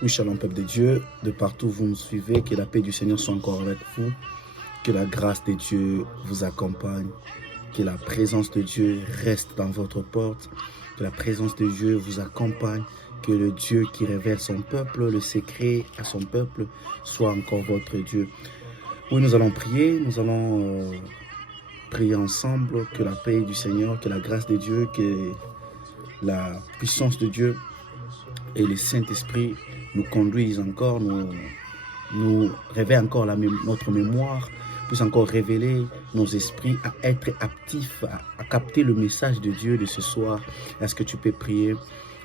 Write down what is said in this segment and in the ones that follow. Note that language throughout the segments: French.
Oui, shalom, peuple de Dieu, de partout où vous nous suivez, que la paix du Seigneur soit encore avec vous, que la grâce de Dieu vous accompagne, que la présence de Dieu reste dans votre porte, que la présence de Dieu vous accompagne, que le Dieu qui révèle son peuple, le secret à son peuple, soit encore votre Dieu. Oui, nous allons prier, prier ensemble, que la paix du Seigneur, que la grâce de Dieu, que la puissance de Dieu et le Saint-Esprit nous conduisent encore, nous réveillent encore notre mémoire, puisse encore révéler nos esprits à être actifs, à capter le message de Dieu de ce soir. Est-ce que tu peux prier?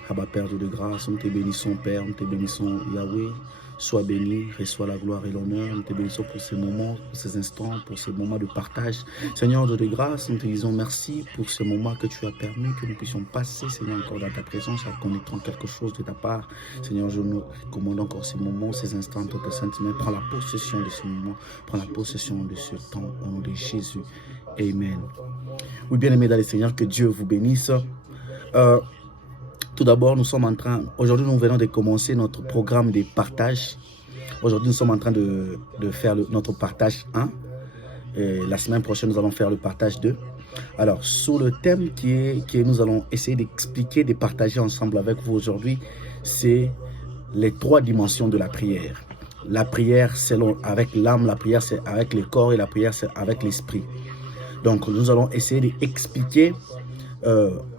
Abba Père de grâce, nous te bénissons Père, nous te bénissons Yahweh. Sois béni, reçois la gloire et l'honneur. Nous te bénissons pour ces moments, pour ces instants, pour ces moments de partage. Seigneur de grâce, nous te disons merci pour ce moment que tu as permis que nous puissions passer, Seigneur, encore dans ta présence, en connaîtrant quelque chose de ta part. Seigneur, je nous commande encore ces moments, ces instants, ton Saint-Esprit. Prends la possession de ce moment, prends la possession de ce temps, au nom de Jésus. Amen. Oui, bien-aimés dans le Seigneur, que Dieu vous bénisse. Tout d'abord, aujourd'hui nous venons de commencer notre programme de partage. Aujourd'hui, nous sommes en train de faire notre partage 1. Et la semaine prochaine, nous allons faire le partage 2. Alors, sur le thème que nous allons essayer d'expliquer, de partager ensemble avec vous aujourd'hui, c'est les 3 dimensions de la prière. La prière, c'est avec l'âme, la prière, c'est avec le corps et la prière, c'est avec l'esprit. Donc, nous allons essayer d'expliquer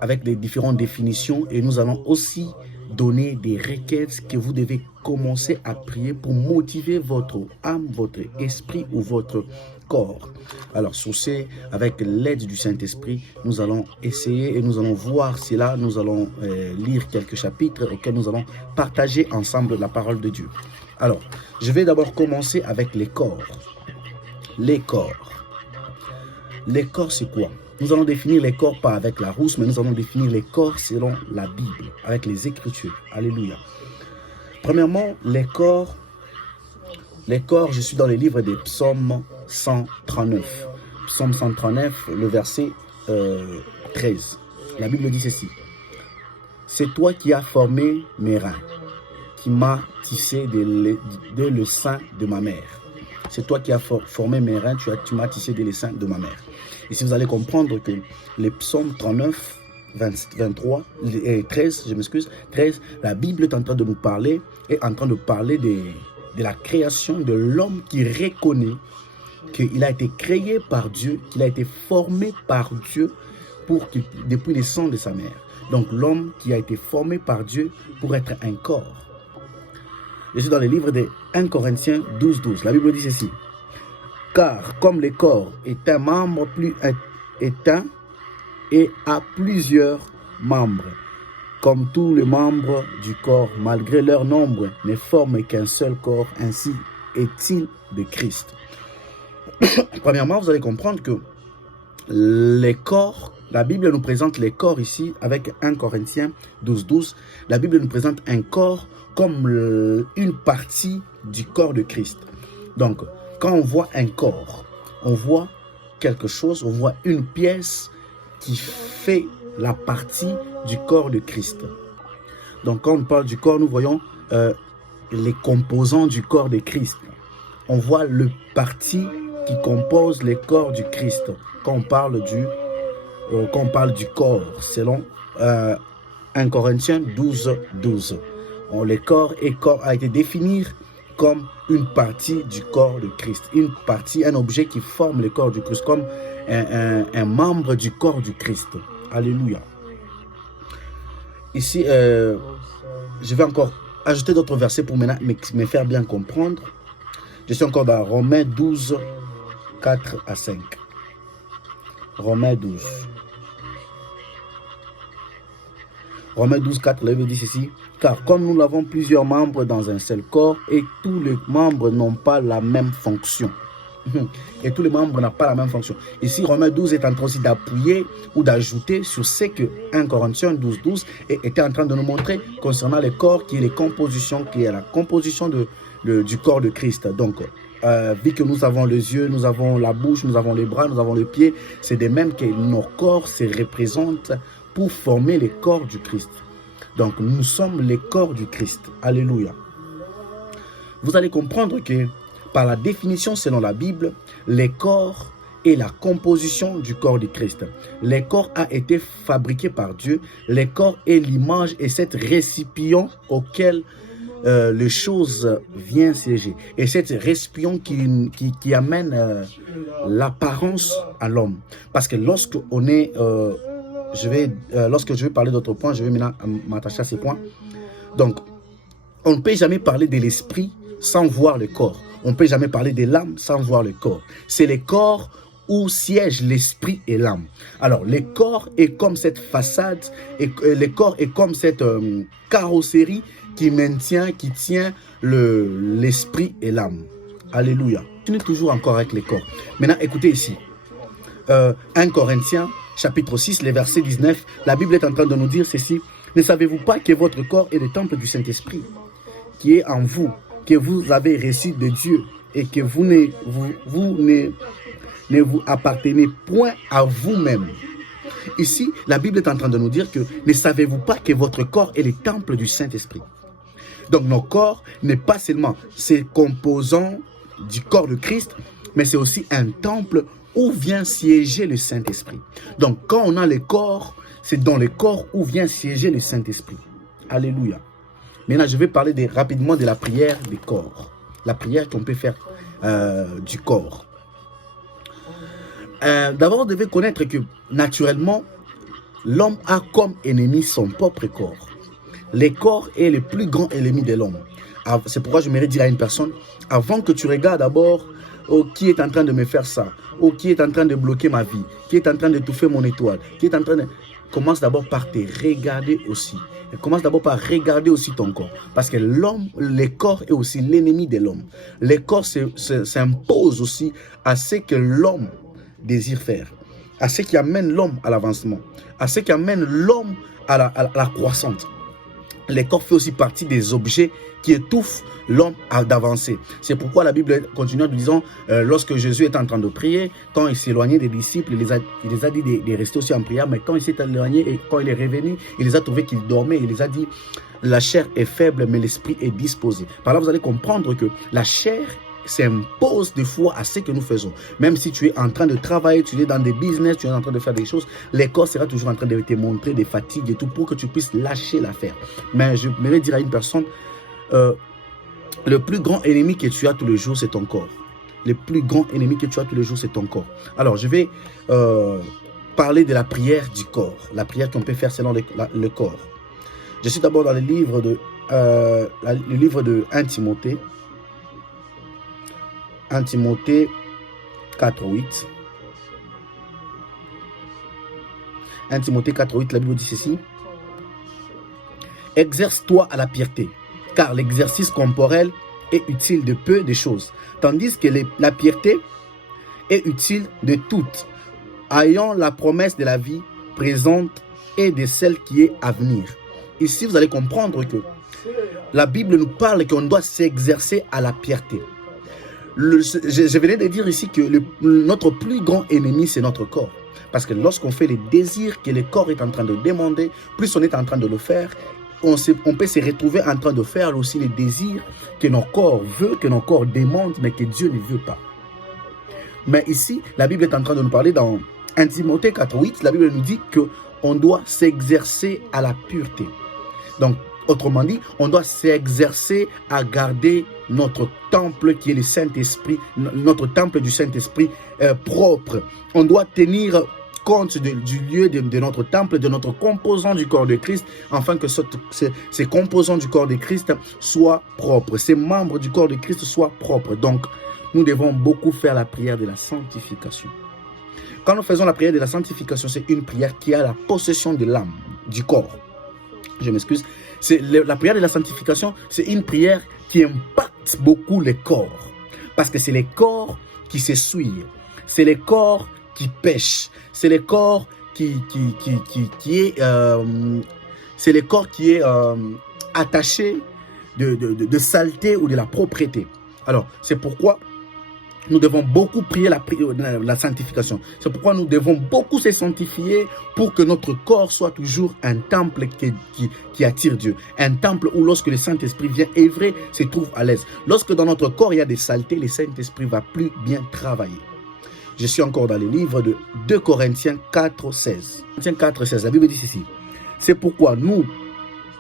avec les différentes définitions, et nous allons aussi donner des requêtes que vous devez commencer à prier pour motiver votre âme, votre esprit ou votre corps. Alors sur ce, avec l'aide du Saint-Esprit, nous allons essayer et nous allons voir cela. Nous allons lire quelques chapitres auxquels nous allons partager ensemble la parole de Dieu. Alors, je vais d'abord commencer avec les corps. Les corps. Les corps, c'est quoi? Nous allons définir les corps pas avec la rousse, mais nous allons définir les corps selon la Bible, avec les Écritures. Alléluia. Premièrement, les corps, je suis dans le livre des Psaumes 139. Psaume 139, le verset 13. La Bible dit ceci. C'est toi qui as formé mes reins, qui m'as tissé de le sein de ma mère. C'est toi qui as formé mes reins, tu m'as tissé de le sein de ma mère. Ici, vous allez comprendre que les psaumes 39, 23 et 13, 13, la Bible est en train de nous parler, est en train de parler de la création de l'homme qui reconnaît qu'il a été créé par Dieu, qu'il a été formé par Dieu depuis le sang de sa mère. Donc, l'homme qui a été formé par Dieu pour être un corps. Je suis dans le livre de 1 Corinthiens 12, 12. La Bible dit ceci. Car comme le corps est un membre plus éteint et a plusieurs membres, comme tous les membres du corps, malgré leur nombre, ne forment qu'un seul corps, ainsi est-il de Christ. Premièrement, vous allez comprendre que les corps, la Bible nous présente les corps ici avec 1 Corinthiens 12, 12. La Bible nous présente un corps comme une partie du corps de Christ. Donc, quand on voit un corps, on voit quelque chose, on voit une pièce qui fait la partie du corps de Christ. Donc quand on parle du corps, nous voyons les composants du corps de Christ. On voit le parti qui compose le corps du Christ. Quand on parle du corps, selon 1 Corinthiens 12, 12. Le corps a été défini comme une partie du corps de Christ, une partie, un objet qui forme le corps du Christ, comme un membre du corps du Christ. Alléluia. Ici, je vais encore ajouter d'autres versets pour me faire bien comprendre. Je suis encore dans Romains 12, 4 à 5. Romains 12. Romains 12, 4, la Bible dit ceci. Car comme nous avons plusieurs membres dans un seul corps, et tous les membres n'ont pas la même fonction. Et tous les membres n'ont pas la même fonction. Ici, Romains 12 est en train aussi d'appuyer ou d'ajouter sur ce que 1 Corinthiens 12, 12 était en train de nous montrer concernant le corps, qui est la composition du corps de Christ. Donc, vu que nous avons les yeux, nous avons la bouche, nous avons les bras, nous avons les pieds, c'est de même que nos corps se représentent pour former le corps du Christ. Donc, nous sommes les corps du Christ. Alléluia. vous allez comprendre que par la définition selon la Bible, les corps est la composition du corps de Christ. Les corps a été fabriqué par Dieu. Les corps est l'image et cet récipient auquel les choses viennent siéger. Et cet récipient qui amène l'apparence à l'homme. Parce que lorsque on est... lorsque je vais parler d'autres points, je vais maintenant m'attacher à ces points. Donc, on ne peut jamais parler de l'esprit sans voir le corps. On ne peut jamais parler de l'âme sans voir le corps. C'est le corps où siège l'esprit et l'âme. Alors, le corps est comme cette façade, et le corps est comme cette carrosserie qui maintient, qui tient l'esprit et l'âme. Alléluia. Tu es toujours encore avec le corps. Maintenant, écoutez ici. 1 Corinthiens, chapitre 6, le verset 19, la Bible est en train de nous dire ceci. Ne savez-vous pas que votre corps est le temple du Saint-Esprit qui est en vous, que vous avez reçu de Dieu et que vous ne vous appartenez point à vous-même. Ici, la Bible est en train de nous dire que ne savez-vous pas que votre corps est le temple du Saint-Esprit. Donc, nos corps n'est pas seulement ces composants du corps de Christ, mais c'est aussi un temple où vient siéger le Saint-Esprit. Donc, quand on a le corps, c'est dans le corps où vient siéger le Saint-Esprit. Alléluia. Maintenant, je vais parler rapidement de la prière du corps. La prière qu'on peut faire du corps. D'abord, vous devez connaître que naturellement, l'homme a comme ennemi son propre corps. Le corps est le plus grand ennemi de l'homme. C'est pourquoi je m'aimerais dire à une personne, avant que tu regardes d'abord qui est en train de me faire ça, ou qui est en train de bloquer ma vie, qui est en train d'étouffer mon étoile, qui est en train de... Commence d'abord par te regarder aussi. Et commence d'abord par regarder aussi ton corps. Parce que l'homme, le corps est aussi l'ennemi de l'homme. Le corps s'impose aussi à ce que l'homme désire faire, à ce qui amène l'homme à l'avancement, à ce qui amène l'homme à la croissance. Le corps fait aussi partie des objets qui étouffent l'homme d'avancer. C'est pourquoi la Bible continue en disant, lorsque Jésus était en train de prier, quand il s'éloignait des disciples, il les a dit de rester aussi en prière, mais quand il s'est éloigné et quand il est revenu, il les a trouvés qu'ils dormaient, il les a dit, la chair est faible, mais l'esprit est disposé. Par là, vous allez comprendre que la chair s'impose des fois à ce que nous faisons. Même si tu es en train de travailler, tu es dans des business, tu es en train de faire des choses, le corps sera toujours en train de te montrer des fatigues et tout pour que tu puisses lâcher l'affaire. Mais je vais dire à une personne, le plus grand ennemi que tu as tous les jours, c'est ton corps. Le plus grand ennemi que tu as tous les jours, c'est ton corps. Alors, je vais parler de la prière du corps. La prière qu'on peut faire selon le corps. Je suis d'abord dans le livre de 1 Timothée. 1 Timothée 4:8. 1 Timothée 4:8, la Bible dit ceci. Exerce-toi à la piété, car l'exercice corporel est utile de peu de choses, tandis que la piété est utile de toutes, ayant la promesse de la vie présente et de celle qui est à venir. Ici, vous allez comprendre que la Bible nous parle qu'on doit s'exercer à la piété. Je venais de dire ici que notre plus grand ennemi, c'est notre corps. Parce que lorsqu'on fait les désirs que le corps est en train de demander, plus on est en train de le faire, on peut se retrouver en train de faire aussi les désirs que nos corps veulent, que nos corps demandent, mais que Dieu ne veut pas. Mais ici, la Bible est en train de nous parler dans 1 Timothée 4:8, la Bible nous dit qu'on doit s'exercer à la pureté. Donc, autrement dit, on doit s'exercer à garder notre temple qui est le Saint-Esprit, notre temple du Saint-Esprit propre. On doit tenir compte du lieu de notre temple, de notre composant du corps de Christ, afin que ces composants du corps de Christ soient propres, ces membres du corps de Christ soient propres. Donc, nous devons beaucoup faire la prière de la sanctification. Quand nous faisons la prière de la sanctification, c'est une prière qui a la possession de l'âme, du corps. Je m'excuse. La prière de la sanctification, c'est une prière qui impacte beaucoup le corps. Parce que c'est le corps qui s'essuie. C'est le corps qui pêche. C'est le corps qui est... c'est le corps qui est attaché de saleté ou de la propreté. Alors, c'est pourquoi nous devons beaucoup prier la sanctification. C'est pourquoi nous devons beaucoup se sanctifier pour que notre corps soit toujours un temple qui attire Dieu. Un temple où lorsque le Saint-Esprit vient œuvrer, se trouve à l'aise. Lorsque dans notre corps il y a des saletés, le Saint-Esprit va plus bien travailler. Je suis encore dans le livre de 2 Corinthiens 4, 16. Corinthiens 4, 16, la Bible dit ceci. C'est pourquoi nous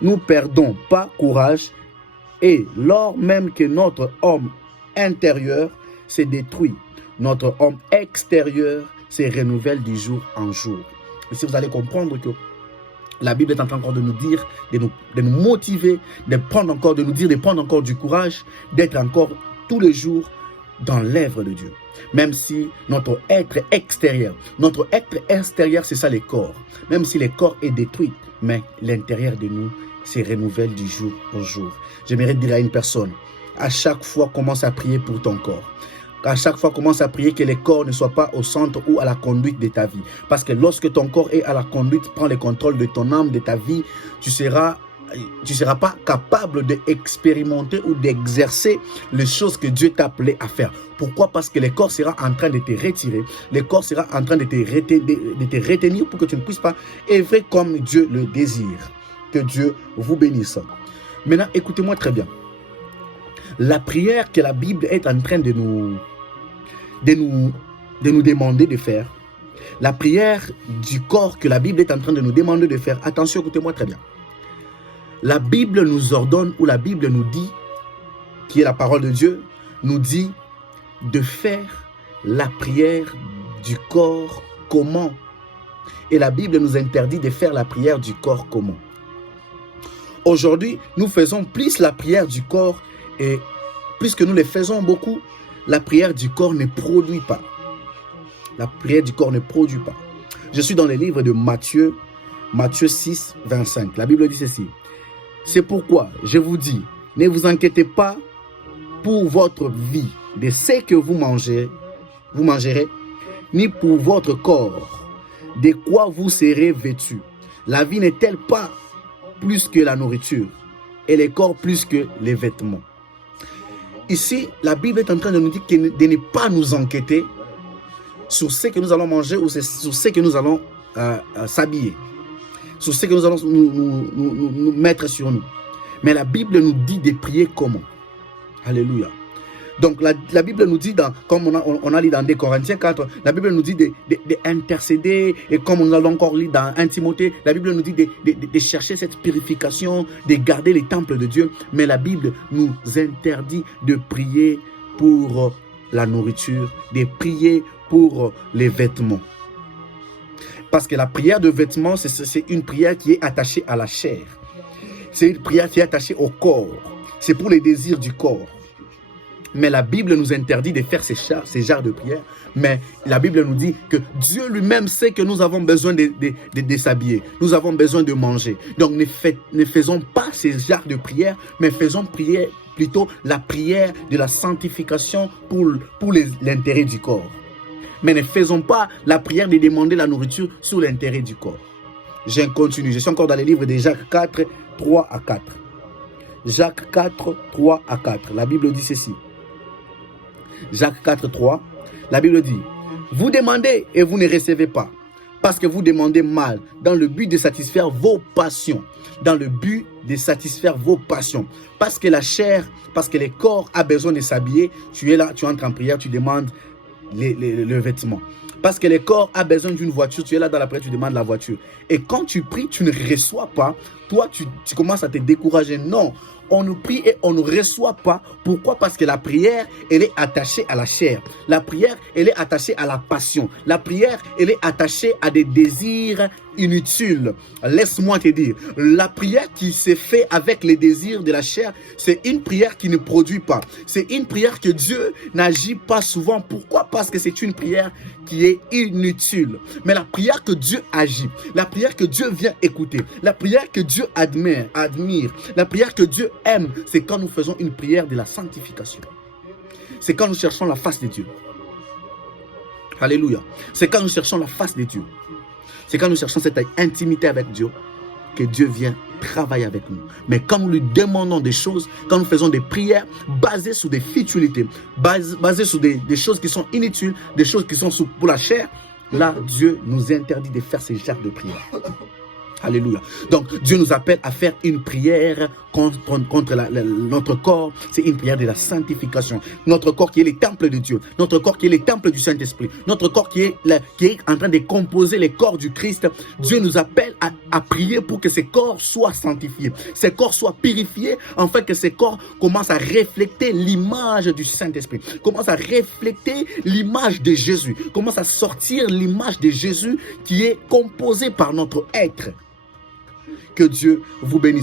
ne perdons pas courage et lors même que notre homme intérieur se détruit, notre homme extérieur se renouvelle du jour en jour. Et si vous allez comprendre que la Bible est en train encore de nous dire, de nous motiver, de prendre encore du courage, d'être encore tous les jours dans l'œuvre de Dieu. Même si notre être extérieur, c'est ça le corps. Même si le corps est détruit, mais l'intérieur de nous se renouvelle du jour au jour. J'aimerais dire à une personne, à chaque fois commence à prier pour ton corps. À chaque fois, commence à prier que le corps ne soit pas au centre ou à la conduite de ta vie. Parce que lorsque ton corps est à la conduite, prend le contrôle de ton âme, de ta vie, tu seras pas capable d'expérimenter ou d'exercer les choses que Dieu t'a appelé à faire. Pourquoi? Parce que le corps sera en train de te retirer. Le corps sera en train de te retenir pour que tu ne puisses pas œuvrer comme Dieu le désire. Que Dieu vous bénisse. Maintenant, écoutez-moi très bien. La prière que la Bible est en train de nous demander de faire, la prière du corps que la Bible est en train de nous demander de faire, attention, écoutez-moi très bien. La Bible nous ordonne, ou la Bible nous dit, qui est la parole de Dieu, nous dit de faire la prière du corps comment. Et la Bible nous interdit de faire la prière du corps comment. Aujourd'hui, nous faisons plus la prière du corps et puisque nous les faisons beaucoup, la prière du corps ne produit pas. La prière du corps ne produit pas. Je suis dans le livre de Matthieu 6, 25. La Bible dit ceci. C'est pourquoi je vous dis, ne vous inquiétez pas pour votre vie, de ce que vous mangerez, ni pour votre corps, de quoi vous serez vêtus. La vie n'est-elle pas plus que la nourriture, et le corps plus que les vêtements? Ici, la Bible est en train de nous dire de ne pas nous inquiéter sur ce que nous allons manger ou sur ce que nous allons s'habiller, sur ce que nous allons nous mettre sur nous. Mais la Bible nous dit de prier comment? Alléluia. Donc la Bible nous dit, comme on a lu dans 2 Corinthiens 4, la Bible nous dit d'intercéder, et comme on a encore lu dans 1 Timothée, la Bible nous dit de chercher cette purification, de garder les temples de Dieu. Mais la Bible nous interdit de prier pour la nourriture, de prier pour les vêtements. Parce que la prière de vêtements, c'est une prière qui est attachée à la chair. C'est une prière qui est attachée au corps. C'est pour les désirs du corps. Mais la Bible nous interdit de faire ces genres de prières. Mais la Bible nous dit que Dieu lui-même sait que nous avons besoin de s'habiller. Nous avons besoin de manger. Donc ne faisons pas ces genres de prières, mais faisons plutôt la prière de la sanctification pour l'intérêt du corps. Mais ne faisons pas la prière de demander la nourriture sur l'intérêt du corps. Je continue. Je suis encore dans le livre de Jacques 4, 3 à 4. Jacques 4, 3 à 4. La Bible dit ceci. Jacques 4, 3. La Bible dit, vous demandez et vous ne recevez pas, parce que vous demandez mal, dans le but de satisfaire vos passions. Dans le but de satisfaire vos passions. Parce que la chair, parce que le corps a besoin de s'habiller, tu es là, tu entres en prière, tu demandes le vêtement. Parce que le corps a besoin d'une voiture, tu es là dans la prière, tu demandes la voiture. Et quand tu pries, tu ne reçois pas, toi tu commences à te décourager. Non, on nous prie et on ne reçoit pas. Pourquoi? Parce que la prière, elle est attachée à la chair. La prière, elle est attachée à la passion. La prière, elle est attachée à des désirs inutiles. Laisse-moi te dire, la prière qui se fait avec les désirs de la chair, c'est une prière qui ne produit pas. C'est une prière que Dieu n'agit pas souvent. Pourquoi? Parce que c'est une prière qui est inutile. Mais la prière que Dieu agit, la prière que Dieu vient écouter, la prière que Dieu admire, la prière que Dieu aime, c'est quand nous faisons une prière de la sanctification. C'est quand nous cherchons la face de Dieu. Alléluia. C'est quand nous cherchons la face de Dieu. C'est quand nous cherchons cette intimité avec Dieu. que Dieu vient travailler avec nous. Mais quand nous lui demandons des choses, quand nous faisons des prières basées sur des futilités, basées sur des choses qui sont inutiles, des choses qui sont pour la chair, là, Dieu nous interdit de faire ces genres de prières. Alléluia. Donc, Dieu nous appelle à faire une prière contre notre corps. C'est une prière de la sanctification. Notre corps qui est le temple de Dieu. Notre corps qui est le temple du Saint-Esprit. Notre corps qui est en train de composer les corps du Christ. Dieu nous appelle à prier pour que ces corps soient sanctifiés. Ces corps soient purifiés, afin que ces corps commencent à refléter l'image du Saint-Esprit. Commencent à refléter l'image de Jésus. Commencent à sortir l'image de Jésus qui est composée par notre être. Que Dieu vous bénisse.